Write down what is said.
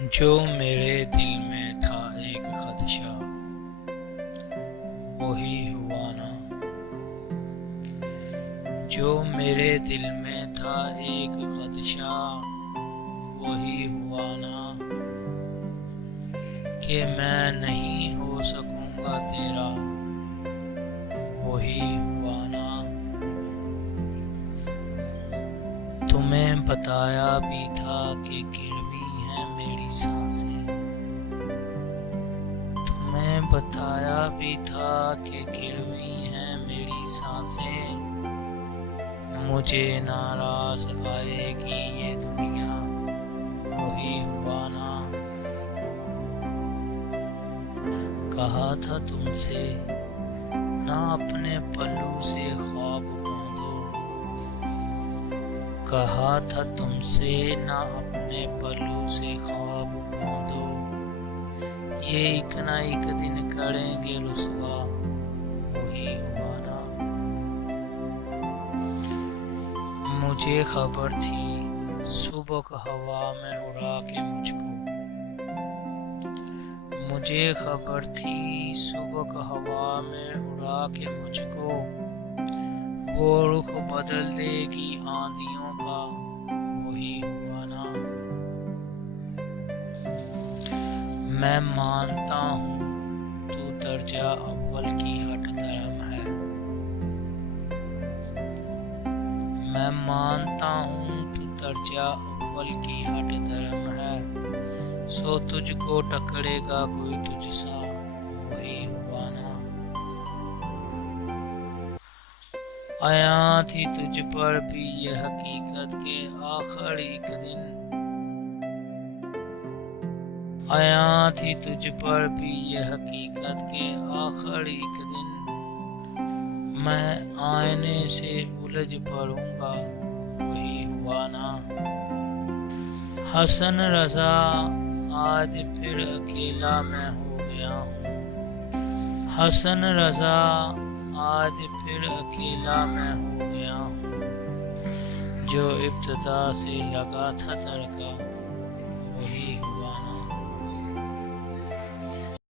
जो मेरे दिल में था एक खदशा, वही हुआ ना। जो मेरे दिल में था एक खदशा, वही हुआ ना। कि मैं नहीं हो सकूंगा तेरा, वही हुआ ना। तुम्हें बताया भी था कि गिरवी है मेरी सांसें, तुम्हें बताया भी था कि गिरवी है मेरी सांसें। मुझे नाराज आएगी ये दुनिया, वही हुआ ना। कहा था तुमसे ना अपने पल्लू से ख्वाब बांधो, कहा था तुमसे ना अपने पल्लू से ख्वाब बांधो। ये एक ना एक दिन करेंगे रुसवा, वही हुआ ना। मुझे खबर थी सुबह हवा में उड़ा के मुझको, मुझे खबर थी सुबह हवा में उड़ा के मुझको। वो रुख बदल देगी आंधियों का, वही हुआ ना। मैं मानता हूँ तू दर्जा अव्वल की हट धर्म है, मैं मानता हूँ तू दर्जा अव्वल की हट धर्म है। सो तुझको टकरेगा कोई तुझसा, वही हुआ ना। आया थी तुझ पर भी ये हकीकत के आखिर एक दिन, आया थी तुझ पर भी ये हकीकत के आखिर एक दिन। मैं आईने से उलझ पड़ूंगा, वही हुआ ना। हसन रजा आज फिर अकेला मैं हो गया हूँ, हसन रजा आज फिर अकेला मैं हो गया हूँ। जो इब्तिदा से लगा था तड़का,